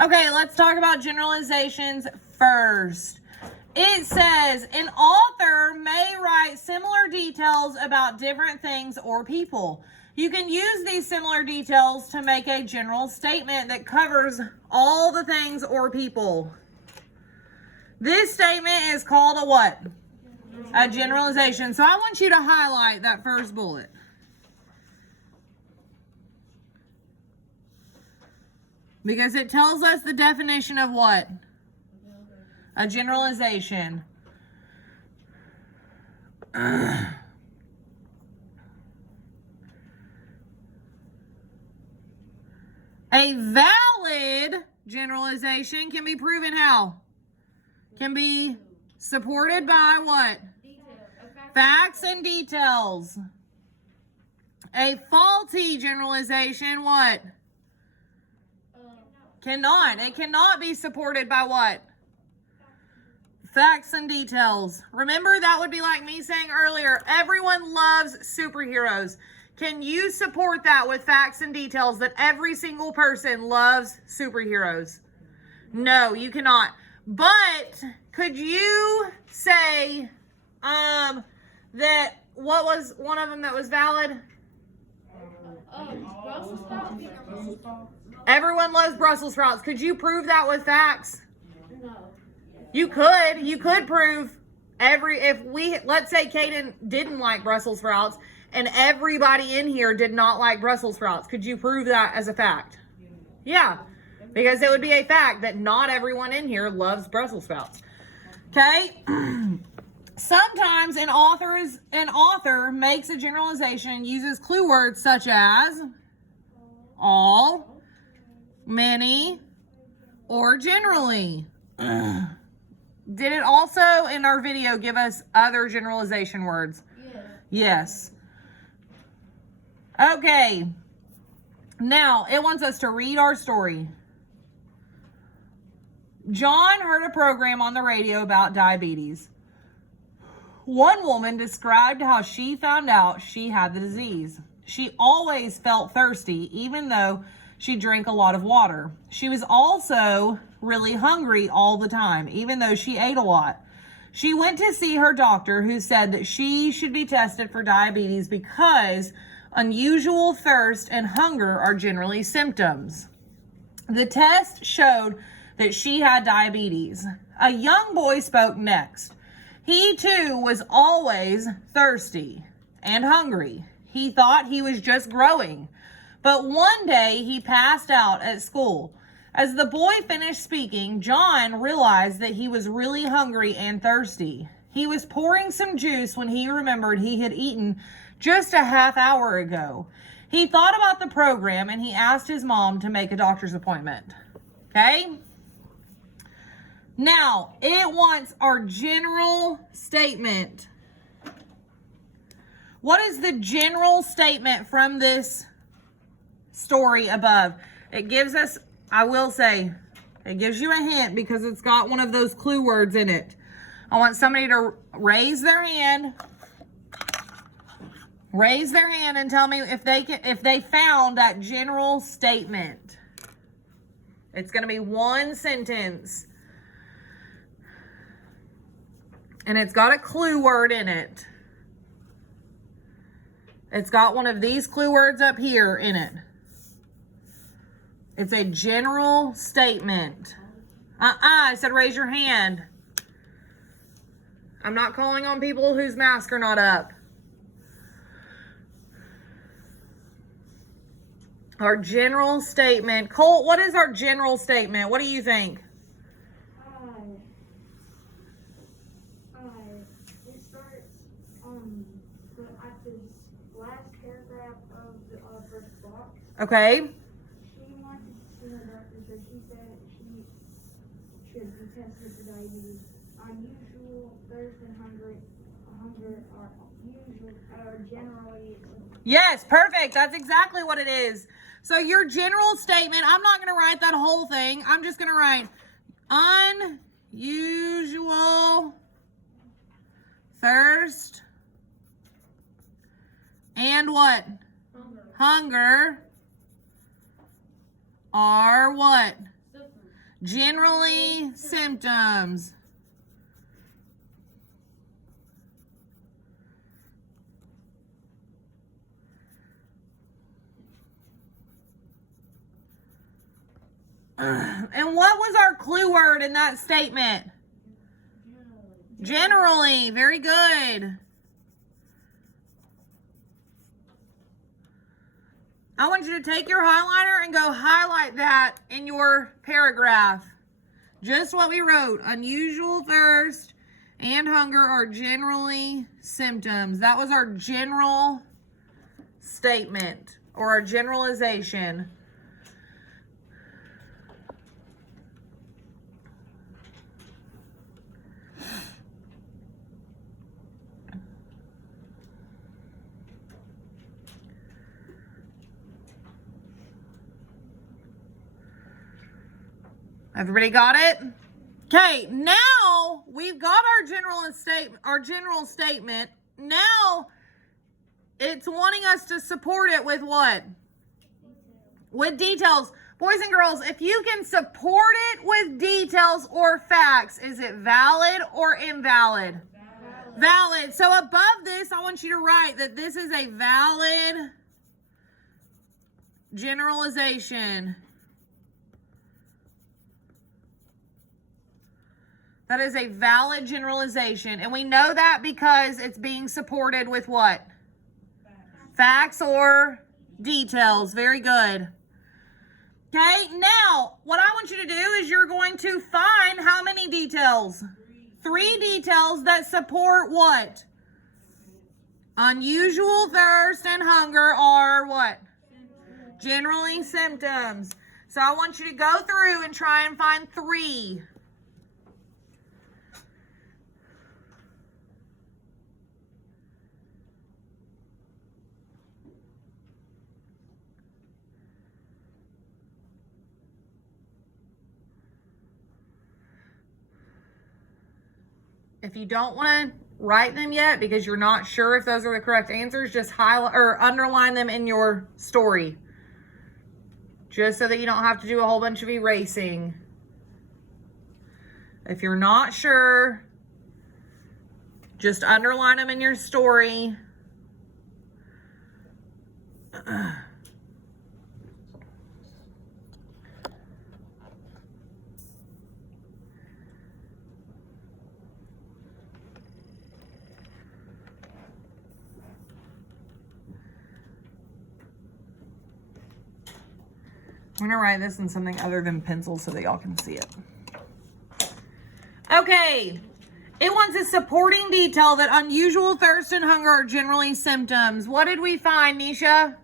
Okay, let's talk about generalizations first. It says, an author may write similar details about different things or people. You can use these similar details to make a general statement that covers all the things or people. This statement is called a what? A generalization. So I want you to highlight that first bullet. Because it tells us the definition of what? A generalization. A valid generalization can be proven how? Can be supported by what? Facts and details. A faulty generalization, what? Cannot. It cannot be supported by what? Facts and details. Remember, that would be like me saying earlier, everyone loves superheroes. Can you support that with facts and details that every single person loves superheroes? No, you cannot. But could you say that what was one of them that was valid? Brussels sprouts. Everyone loves Brussels sprouts. Could you prove that with facts? No. You could. You could prove let's say Kaden didn't like Brussels sprouts and everybody in here did not like Brussels sprouts. Could you prove that as a fact? Yeah. Because it would be a fact that not everyone in here loves Brussels sprouts. Okay? Sometimes an author makes a generalization and uses clue words such as all, many, or generally. Did it also in our video give us other generalization words? Yes. Okay. Now, it wants us to read our story. John heard a program on the radio about diabetes. One woman described how she found out she had the disease. She always felt thirsty, even though she drank a lot of water. She was also really hungry all the time, even though she ate a lot. She went to see her doctor, who said that she should be tested for diabetes because unusual thirst and hunger are generally symptoms. The test showed that she had diabetes. A young boy spoke next. He too was always thirsty and hungry. He thought he was just growing. But one day he passed out at school. As the boy finished speaking, John realized that he was really hungry and thirsty. He was pouring some juice when he remembered he had eaten just a half hour ago. He thought about the program and he asked his mom to make a doctor's appointment. Okay? Now, it wants our general statement. What is the general statement from this story above? It gives us, I will say, it gives you a hint because it's got one of those clue words in it. I want somebody to raise their hand. Raise their hand and tell me if they found that general statement. It's going to be one sentence. And it's got a clue word in it. It's got one of these clue words up here in it. It's a general statement. I said raise your hand. I'm not calling on people whose masks are not up. Our general statement. Colt, what is our general statement? What do you think? It starts at the last paragraph of the first box. Okay. She wanted to see her doctor, so she said she should be tested for diabetes. Unusual thirst and hunger are usually generally. Yes, perfect. That's exactly what it is. So your general statement, I'm not going to write that whole thing. I'm just going to write unusual thirst and what? Hunger are what? Generally, symptoms. And what was our clue word in that statement? Generally. Very good. I want you to take your highlighter and go highlight that in your paragraph. Just what we wrote. Unusual thirst and hunger are generally symptoms. That was our general statement or our generalization. Everybody got it? Okay, now we've got our general statement. Now it's wanting us to support it with what? With details. Boys and girls, if you can support it with details or facts, is it valid or invalid? Valid. So above this, I want you to write that this is a valid generalization. That is a valid generalization. And we know that because it's being supported with what? Facts or details. Very good. Okay, now what I want you to do is you're going to find how many details? Three details that support what? Unusual thirst and hunger are what? Generally symptoms. So I want you to go through and try and find three. If you don't want to write them yet because you're not sure if those are the correct answers, just highlight or underline them in your story. Just so that you don't have to do a whole bunch of erasing. If you're not sure, just underline them in your story. I'm going to write this in something other than pencil so that y'all can see it. Okay. It wants a supporting detail that unusual thirst and hunger are generally symptoms. What did we find, Nisha?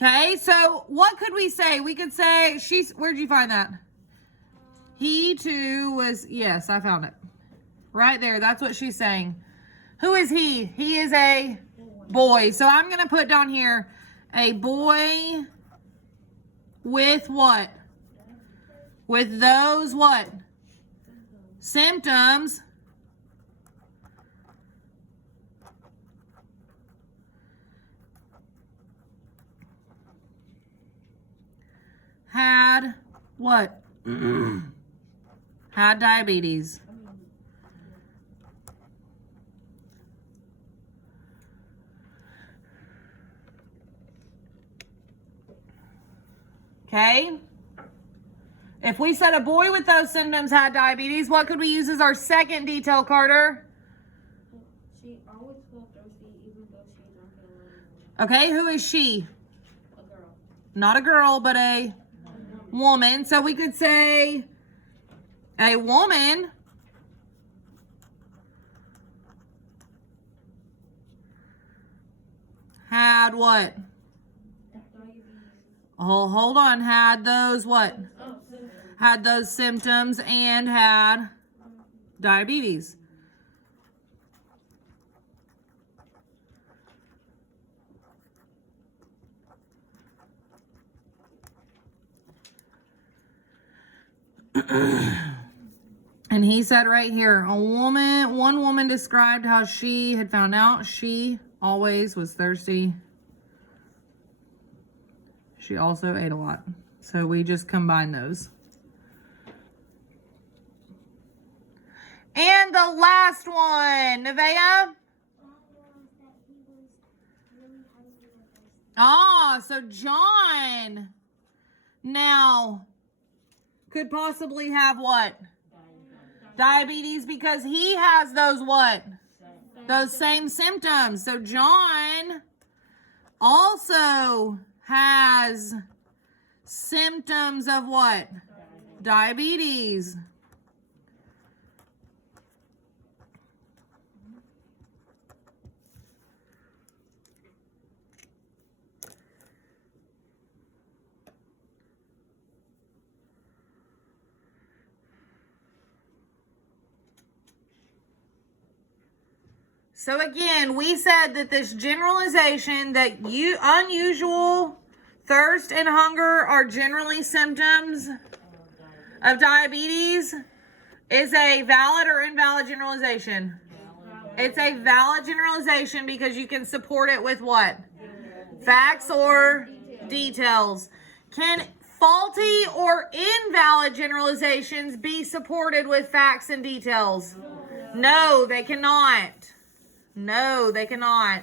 Okay, so what could we say? We could say, where'd you find that? He too was, yes, I found it. Right there, that's what she's saying. Who is he? He is a boy. So I'm going to put down here, a boy with what? With those what? Symptoms. Had what? Had diabetes. Okay. If we said a boy with those symptoms had diabetes, what could we use as our second detail, Carter? She always felt thirsty even though she drank it alone. Okay, who is she? A girl. Not a girl, but a woman. So we could say a woman had what? Oh, hold on. Had those what? Had those symptoms and had diabetes. And he said right here, one woman described how she had found out she always was thirsty. She also ate a lot. So we just combine those. And the last one, Nevaeh. Ah, so John now could possibly have what? Diabetes, because he has those what? Those same symptoms. So John also has symptoms of what? Diabetes. So again, we said that this generalization that unusual thirst and hunger are generally symptoms of diabetes is a valid or invalid generalization. It's a valid generalization because you can support it with what? Facts or details. Can faulty or invalid generalizations be supported with facts and details? No, they cannot. No, they cannot.